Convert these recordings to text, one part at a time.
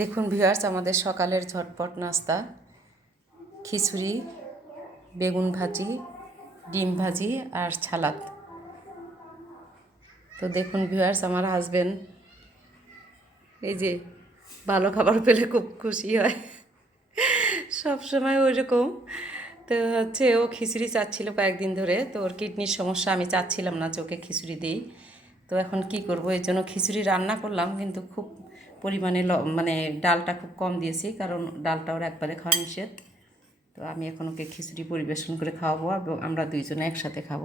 দেখুন ভিউয়ার্স, আমাদের সকালের ঝটপট নাস্তা। খিচুড়ি, বেগুন ভাজি, ডিম ভাজি আর ছালাদ। তো দেখুন ভিউয়ার্স, আমার হাজবেন্ড এই যে ভালো খাবার পেলে খুব খুশি হয়। সব সময় ওইরকম। তো হচ্ছে ও খিচুড়ি চাচ্ছিল কয়েকদিন ধরে, তো ওর কিডনির সমস্যা, আমি চাচ্ছিলাম না ওকে খিচুড়ি দিই। তো এখন কি করব? এর জন্য খিচুড়ি রান্না করলাম, কিন্তু খুব পরিমাণে মানে ডালটা খুব কম দিয়েছি, কারণ ডালটা ওর একবারে খাওয়া নিষেধ। তো আমি এখন ওকে খিচুড়ি পরিবেশন করে খাওয়াবো এবং আমরা দুইজনে একসাথে খাব।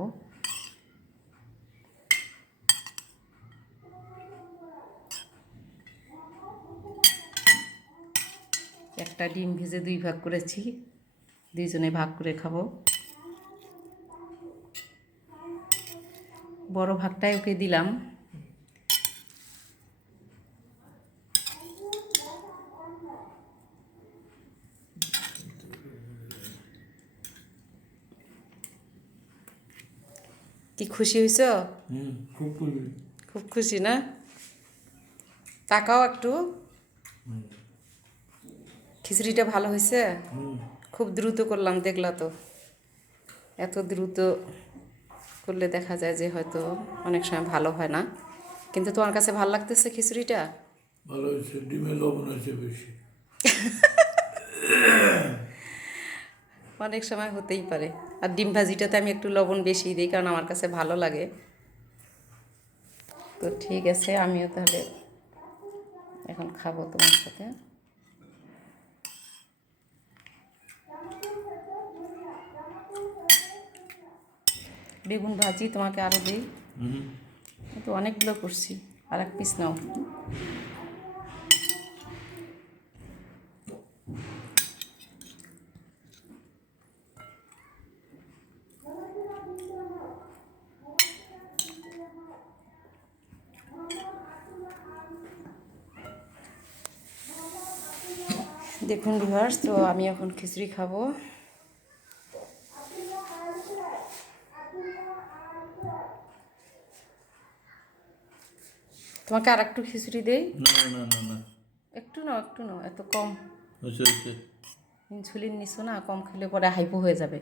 একটা ডিম ভেজে দুই ভাগ করেছি, দুইজনে ভাগ করে খাব। বড় ভাগটাই ওকে দিলাম। কি খুশি হয়েছ খুব খুশি না তাকাও একটু খিচুড়িটা ভালো হয়েছে খুব দ্রুত করলাম দেখলা তো এত দ্রুত করলে দেখা যায় যে হয়তো অনেক সময় ভালো হয় না কিন্তু তোমার কাছে ভালো লাগতেছে খিচুড়িটা ভালো হয়েছে ডিমে লবণ আছে বেশি অনেক সময় হতেই পারে। আর ডিম ভাজিটাতে আমি একটু লবণ বেশি দিই কারণ আমার কাছে ভালো লাগে। তো ঠিক আছে আমিও তাহলে এখন খাব তোমার সাথে। বেগুন ভাজি তোমাকে আরও দিই। তো অনেকগুলো করছি আর এক পিস নাও। দেখুন ভিউয়ার্স তো আমি এখন খিচড়ি খাব। তোমাকে আর একটু খিচুড়ি দেই? একটু না একটু না এত কম। হচ্ছে হচ্ছে ইনসুলিন নিছো না কম খেলে পরে হাইপো হয়ে যাবে।